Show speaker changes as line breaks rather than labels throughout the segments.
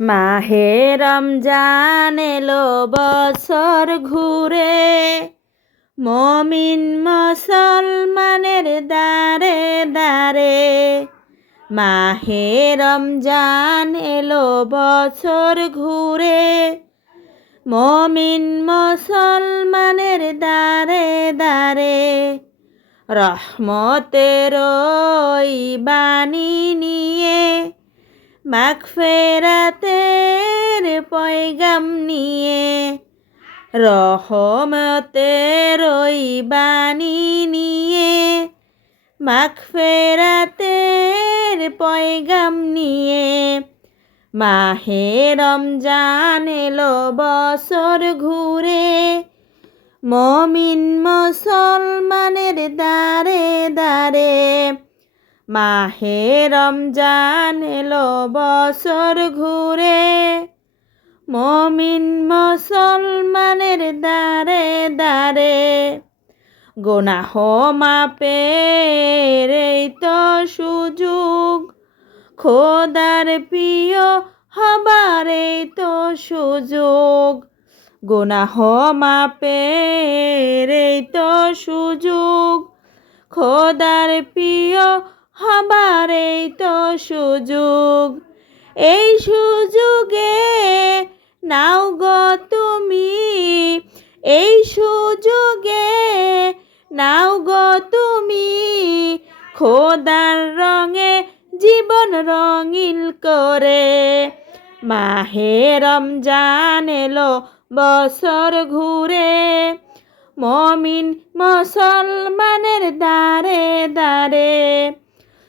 মাহে রমজান এলো বছর ঘুরে, মমিন মুসলমানের দারে দারে মাহে রমজান এলো বছর ঘুরে, মমিন মুসলমানের দারে দারে রহমতের বাণী নিয়ে মাগফেরাতের পয়গাম নিয়ে, রহমতের ওই বাণী নিয়ে, মাগফেরাতের পয়গাম নিয়ে, মাহে রমজান এলো বছর ঘুরে, মমিন মুসলমানের দারে দারে মাহে রমজান এলো বছর ঘুরে। মমিন মুসলমানের দারে দারে গোনাহ মাপের এই তো সুযোগ। খোদার প্রিয় হবার এই তো সুযোগ। গোনাহ মাপের এই তো সুযোগ। খোদার প্রিয় হবার এই তো সুযোগ। এই সুযোগে নাও গো তুমি। এই সুযোগে নাও গো তুমি। খোদার রঙে জীবন রঙিল করে। মাহে রমজান এলো বছর ঘুরে। মমিন মুসলমানের দারে দারে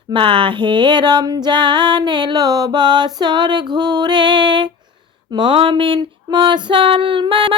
মাহে রমজান এলো বছর ঘুরে। মমিন মুসলমান